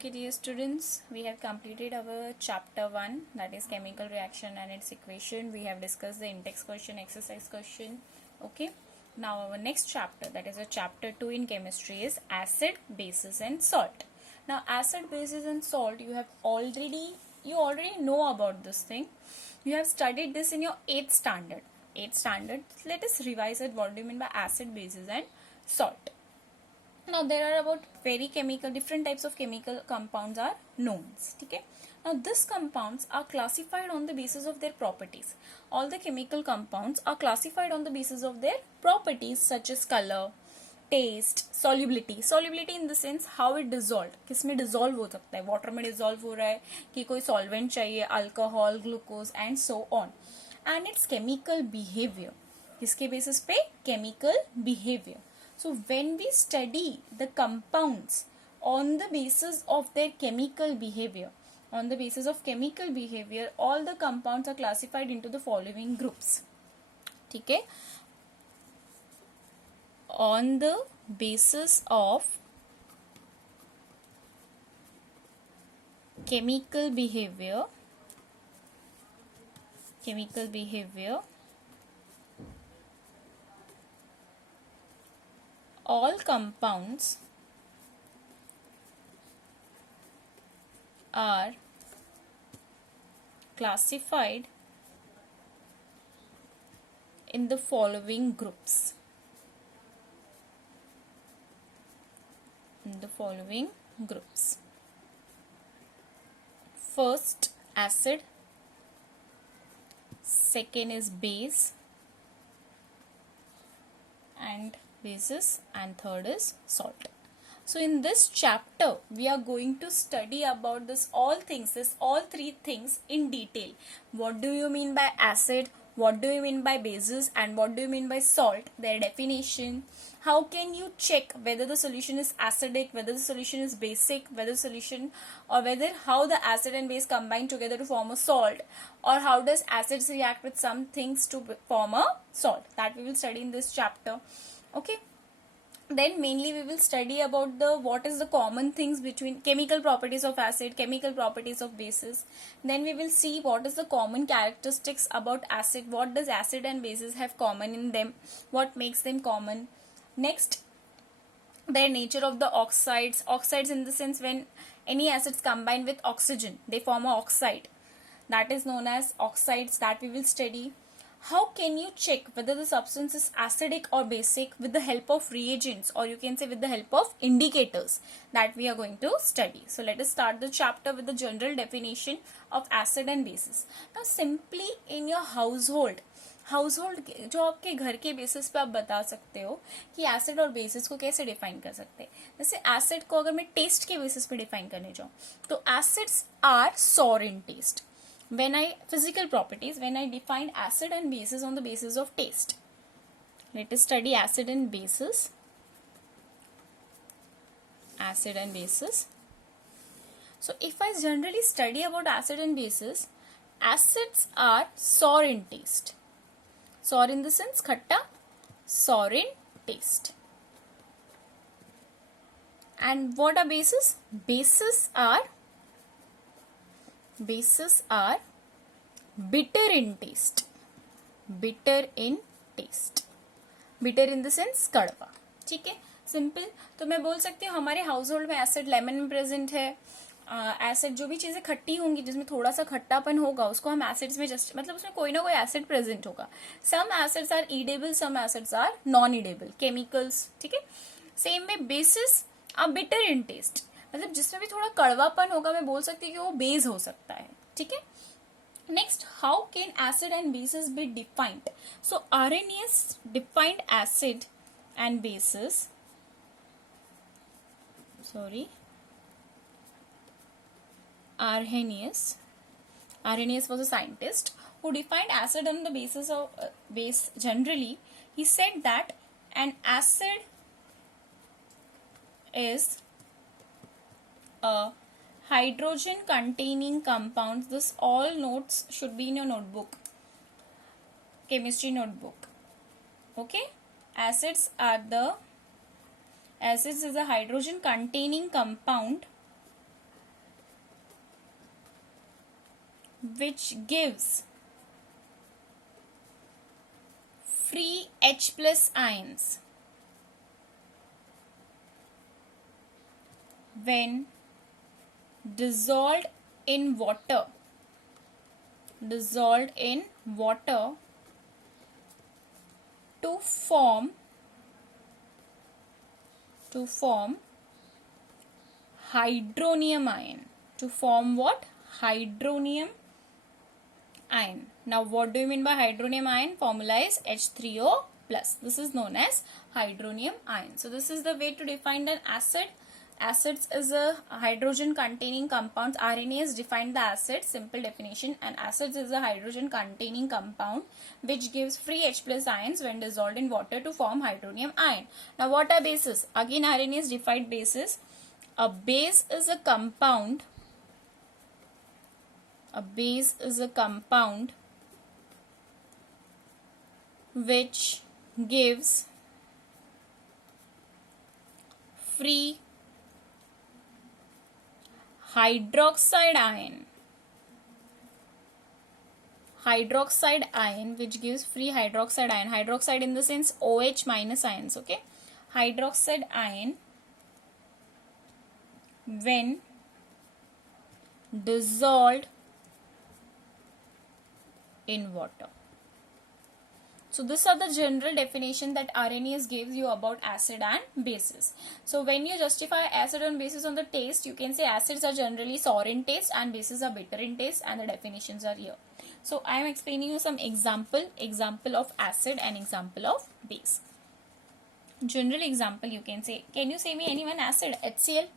Okay, dear students, we have completed our chapter 1, that is chemical reaction and its equation. We have discussed the index question, exercise question. Okay, now our next chapter, that is a chapter 2 in chemistry, is acid, bases and salt. Now acid, bases and salt, you already know about this thing. You have studied this in your 8th standard. 8th standard. Let us revise it. What do you mean by acid, bases and salt? Now there are about different types of chemical compounds are known. Okay? Now these compounds are classified on the basis of their properties. All the chemical compounds are classified on the basis of their properties such as color, taste, solubility. Solubility in the sense how it dissolved. किसमें dissolve हो सकता है? Water में dissolve हो रहा है कि कोई solvent चाहिए, alcohol, glucose and so on. And its chemical behavior. किसके basis पे? Chemical behavior. So when we study the compounds on the basis of their chemical behavior, all the compounds are classified into the following groups. Okay? On the basis of chemical behavior, all compounds are classified in the following groups. First, acid. Second is base and bases, and third is salt. So in this chapter we are going to study about this all three things in detail. What do you mean by acid, what do you mean by bases, and what do you mean by salt, their definition, how can you check whether the solution is acidic, whether the solution is basic, how the acid and base combine together to form a salt, or how does acids react with some things to form a salt. That we will study in this chapter. Okay, then mainly we will study about what is the common things between chemical properties of acid, chemical properties of bases. Then we will see what is the common characteristics about acid, what does acid and bases have common in them, what makes them common. Next, their nature of the oxides in the sense when any acids combine with oxygen they form an oxide, that is known as oxides, that we will study. How can you check whether the substance is acidic or basic? With the help of reagents, or you can say with the help of indicators, that we are going to study. So let us start the chapter with the general definition of acid and bases. Now simply in your household जो आपके घर के basis पे आप बता सकते हो कि एसिड और बेसिस को कैसे डिफाइन कर सकते हैं. जैसे एसिड को अगर मैं टेस्ट के बेसिस पे डिफाइन करने जाऊं तो acids are sour in taste. When I define acid and bases on the basis of taste. Let us study acid and bases. So if I generally study about acid and bases, acids are sour in taste. Sour in the sense khatta, sour in taste. And what are bases? Bases are bitter in taste. Bitter in the sense कड़वा. ठीक है, simple. तो मैं बोल सकती हूँ हमारे house hold में एसिड लेमन में प्रेजेंट है. एसिड जो भी चीजें खट्टी होंगी जिसमें थोड़ा सा खट्टापन होगा उसको हम एसिड्स में जस्ट मतलब उसमें कोई ना कोई एसिड प्रेजेंट होगा. Some acids are edible, some acids are non edible chemicals. ठीक है, सेम में basis are bitter in taste, मतलब जिसमें भी थोड़ा कड़वापन होगा मैं बोल सकती हूँ कि वो बेस हो सकता है. ठीक है. Next, how can acid and bases be defined? So Arrhenius defined acid and bases. Arrhenius was a scientist who defined acid on the basis of base generally. He said that an acid is a hydrogen containing compounds. This all notes should be in your notebook, chemistry notebook. Okay, acids is a hydrogen containing compound which gives free H plus ions when dissolved in water to form hydronium ion. To form what? Hydronium ion. Now what do you mean by hydronium ion? Formula is H3O plus. This is known as hydronium ion. So this is the way to define an acid. Acids is a hydrogen containing compound. RNA has defined the acid, simple definition, and acids is a hydrogen containing compound which gives free H plus ions when dissolved in water to form hydronium ion. Now what are bases? Again RNA has defined bases. A base is a compound which gives free hydroxide ion which gives free hydroxide ion. Hydroxide in the sense OH minus ions. Okay, hydroxide ion when dissolved in water. So these are the general definition that RNAs gives you about acid and bases. So when you justify acid and bases on the taste, you can say acids are generally sour in taste and bases are bitter in taste, and the definitions are here. So I am explaining you some example of acid and example of base. General example you can say, can you say me any one acid? HCl,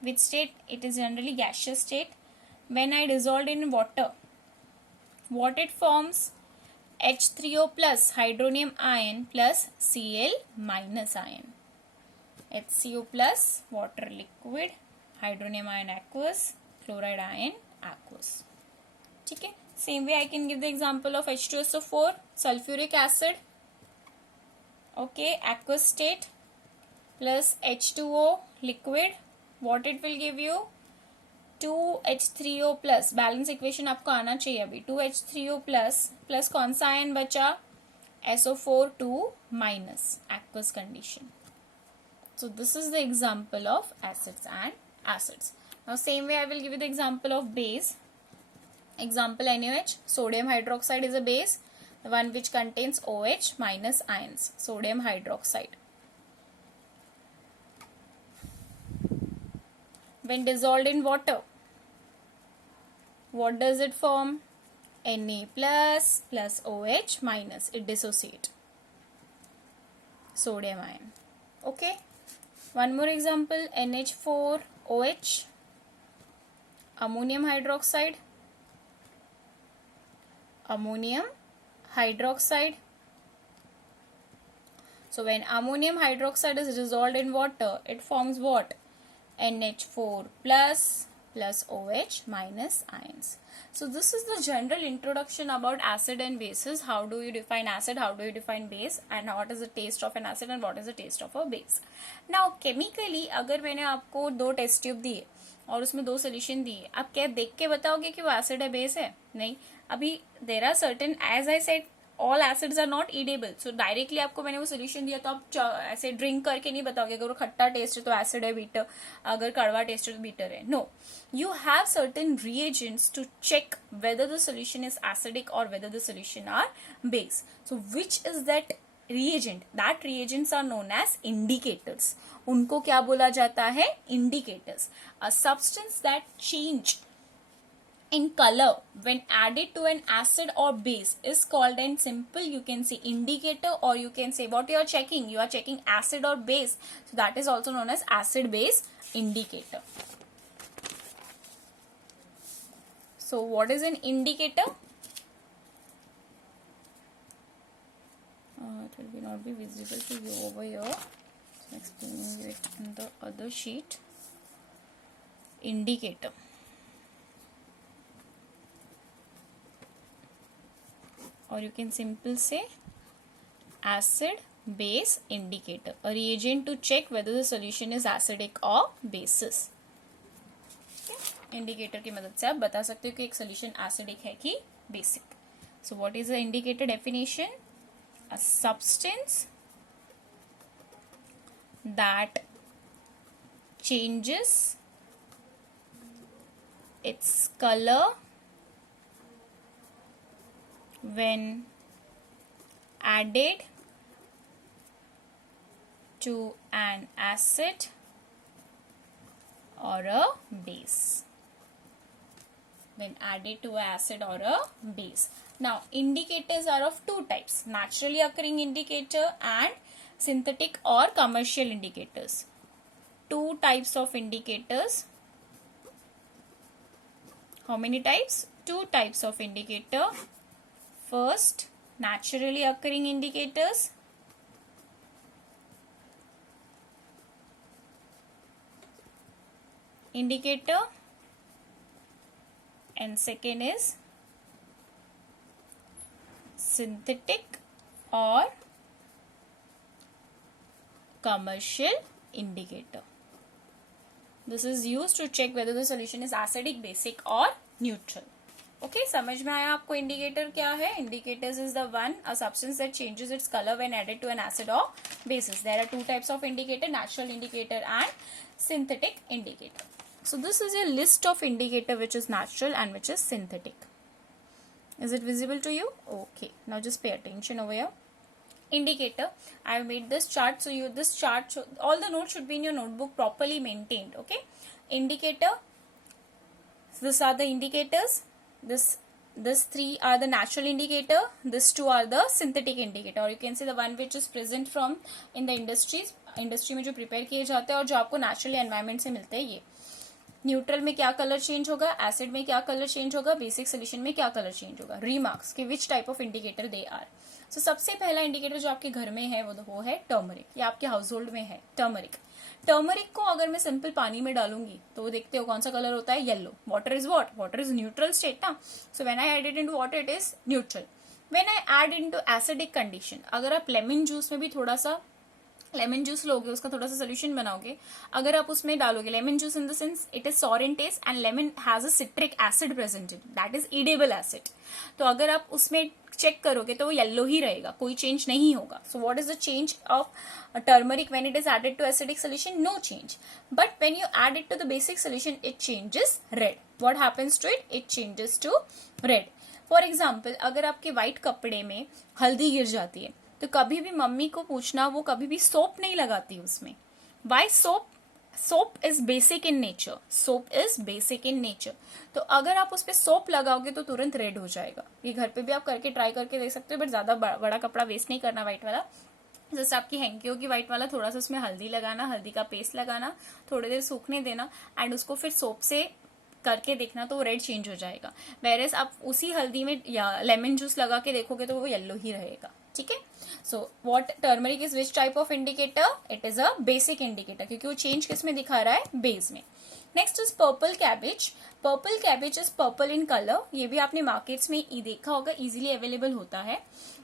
which state? It is generally gaseous state. When I dissolved in water, what it forms? H3O plus hydronium ion plus Cl minus ion. HCO plus water liquid, hydronium ion aqueous, chloride ion aqueous. Okay. Same way I can give the example of H2SO4, sulfuric acid. Okay, aqueous state plus H2O liquid. What it will give you? 2H3O plus. Balance equation आपको आना चाहिए अभी. 2H3O plus कौन सा ion बचा? SO4 2 minus aqueous condition. So this is the example of acids and acids. Now same way I will give you the example of base. Example NaOH. Sodium hydroxide is a base, the one which contains OH minus ions. Sodium hydroxide. When dissolved in water, what does it form? Na plus OH minus. It dissociate. Sodium ion. Okay. One more example, NH4OH, ammonium hydroxide. So when ammonium hydroxide is dissolved in water, it forms what? NH4 plus OH minus ions. So this is the general introduction about acid and bases. How do you define acid, how do you define base, and what is the taste of an acid and what is the taste of a base. Now chemically, अगर मैंने आपको 2 test tube दिए और उसमें 2 solution दिए, आप क्या देख के बताओगे कि वो एसिड है बेस है? नहीं. अभी there are certain, as I said, all acids are not edible. So directly आपको मैंने वो सोल्यूशन दिया तो आप ऐसे ड्रिंक करके नहीं बताओगे अगर वो खट्टा टेस्ट है तो एसिड है बीटर, अगर कड़वा टेस्ट है तो बीटर है. No, you have certain reagents to check whether the solution is acidic or whether the solution are base. So which is that reagent? That reagents are known as indicators. उनको क्या बोला जाता है? Indicators. A substance that change in color when added to an acid or base is called, and simple you can say indicator, or you can say what you are checking. You are checking acid or base, so that is also known as acid base indicator. So what is an indicator? It will not be visible to you over here. So I'm explaining it in the other sheet. Indicator. Or you can simply say acid base indicator, a reagent to check whether the solution is acidic or basis. Okay. Indicator की मदद से आप बता सकते हो कि एक solution acidic है कि basic. So what is the indicator definition? A substance that changes its color when added to an acid or a base. When added to an acid or a base. Now, indicators are of two types: naturally occurring indicator and synthetic or commercial indicators. Two types of indicators. How many types? Two types of indicator. First, naturally occurring indicators. And second is synthetic or commercial indicator. This is used to check whether the solution is acidic, basic or neutral. Okay, समझ में आया आपको indicator क्या है? Indicators is the one, a substance that changes its color when added to an acid or bases. There are two types of indicator: natural indicator and synthetic indicator. So this is a list of indicator which is natural and which is synthetic. Is it visible to you? Okay, now just pay attention over here. Indicator, I have made this chart, so this chart all the notes should be in your notebook, properly maintained. Okay, indicator, these are the indicators. This three are the natural indicator, this two are the synthetic indicator, or you can say the one which is present from in the industry में जो prepare किए जाते हैं और जो आपको naturally environment से मिलते हैं. ये न्यूट्रल में क्या कलर चेंज होगा, एसिड में क्या कलर चेंज होगा, बेसिक सोल्यूशन में क्या कलर चेंज होगा. रीमार्क्स कि which type of indicator they are. So सबसे पहला इंडिकेटर जो आपके घर में है वो है टर्मरिक. या आपके हाउस होल्ड में है टर्मरिक. टर्मरिक को अगर मैं सिंपल पानी में डालूंगी तो वो देखते हो कौन सा कलर होता है? Yellow. Water is what? Water is neutral state ना. So when I add it into water it is neutral. When I add into acidic condition, अगर आप लेमन जूस में भी थोड़ा सा लेमन जूस लोगे, उसका थोड़ा सा सोल्यूशन बनाओगे, अगर आप उसमें डालोगे lemon juice in the sense it is sour in taste and lemon has a citric acid present in that is edible acid. तो अगर आप उसमें चेक करोगे तो वो येलो ही रहेगा, कोई चेंज नहीं होगा. So what is the change of turmeric when it is added to acidic solution? No change. But when you add it to the basic solution it changes red. What happens to it? It changes to red. For example, अगर आपके white कपड़े में हल्दी गिर जाती है तो कभी भी मम्मी को पूछना, वो कभी भी सोप नहीं लगाती उसमें. Why soap? Soap is basic in nature. Soap is basic in nature. तो अगर आप उस पर सोप लगाओगे तो तुरंत रेड हो जाएगा. ये घर पे भी आप करके ट्राई करके देख सकते हो, बट ज्यादा बड़ा कपड़ा वेस्ट नहीं करना व्हाइट वाला. जैसे आपकी हैंकी होगी व्हाइट वाला, थोड़ा सा उसमें हल्दी लगाना, हल्दी का पेस्ट लगाना, थोड़ी देर सूखने देना एंड उसको फिर सोप से करके देखना तो वो रेड चेंज हो जाएगा. वेरेस आप उसी हल्दी में या लेमन जूस लगा के देखोगे तो वो येलो ही रहेगा. ठीक है. So what turmeric is which type of indicator? It is a basic indicator, क्योंकि वो चेंज किस में दिखा रहा है? बेस में. Next is purple cabbage. Purple cabbage is purple in colour. ये भी आपने मार्केट्स में देखा होगा, इजीली अवेलेबल होता है.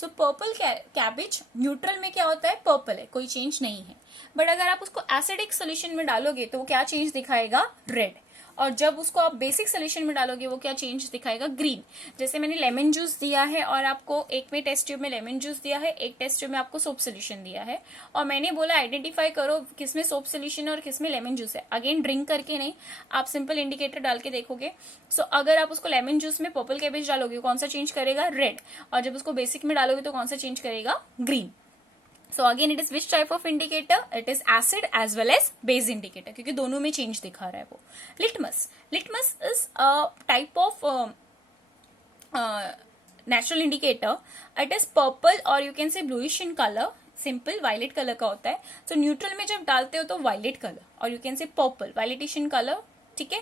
सो पर्पल कैबेज न्यूट्रल में क्या होता है? पर्पल है, कोई चेंज नहीं है. बट अगर आप उसको एसिडिक सोल्यूशन में डालोगे तो वो क्या चेंज दिखाएगा? रेड. और जब उसको आप बेसिक सोल्यूशन में डालोगे वो क्या चेंज दिखाएगा? ग्रीन. जैसे मैंने लेमन जूस दिया है और आपको एक में टेस्ट ट्यूब में लेमन जूस दिया है, एक टेस्ट ट्यूब में आपको सोप सोल्यूशन दिया है और मैंने बोला आइडेंटिफाई करो किसमें सोप सोल्यूशन और किसमें लेमन जूस है. अगेन ड्रिंक करके नहीं, आप सिंपल इंडिकेटर डाल के देखोगे. सो अगर आप उसको लेमन जूस में पर्पल कैबेज डालोगे कौन सा चेंज करेगा? रेड. और जब उसको बेसिक में डालोगे तो कौन सा चेंज करेगा? Green. So again it is which type of indicator? It is acid as well as base indicator, क्योंकि दोनों में चेंज दिखा रहा है वो. Litmus. Litmus is a type of natural indicator. It is purple और you can say bluish in colour. Simple violet colour का होता है. सो न्यूट्रल में जब डालते हो तो वायलेट कलर और you can say purple violetish in colour. ठीक है.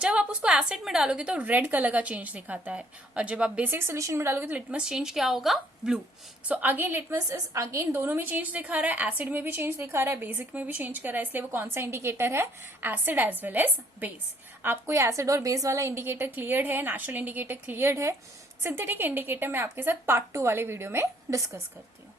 जब आप उसको एसिड में डालोगे तो रेड कलर का चेंज दिखाता है और जब आप बेसिक सोल्यूशन में डालोगे तो लिटमस चेंज क्या होगा? Blue. So again litmus is again दोनों में चेंज दिखा रहा है, एसिड में भी चेंज दिखा रहा है, बेसिक में भी चेंज कर रहा है. इसलिए वो कौन सा इंडिकेटर है? Acid as well as base. आपको ये एसिड और बेस वाला इंडिकेटर क्लियर है, नेचुरल इंडिकेटर क्लियर है. सिंथेटिक इंडिकेटर मैं आपके साथ पार्ट 2 वाले वीडियो में डिस्कस करती हूँ.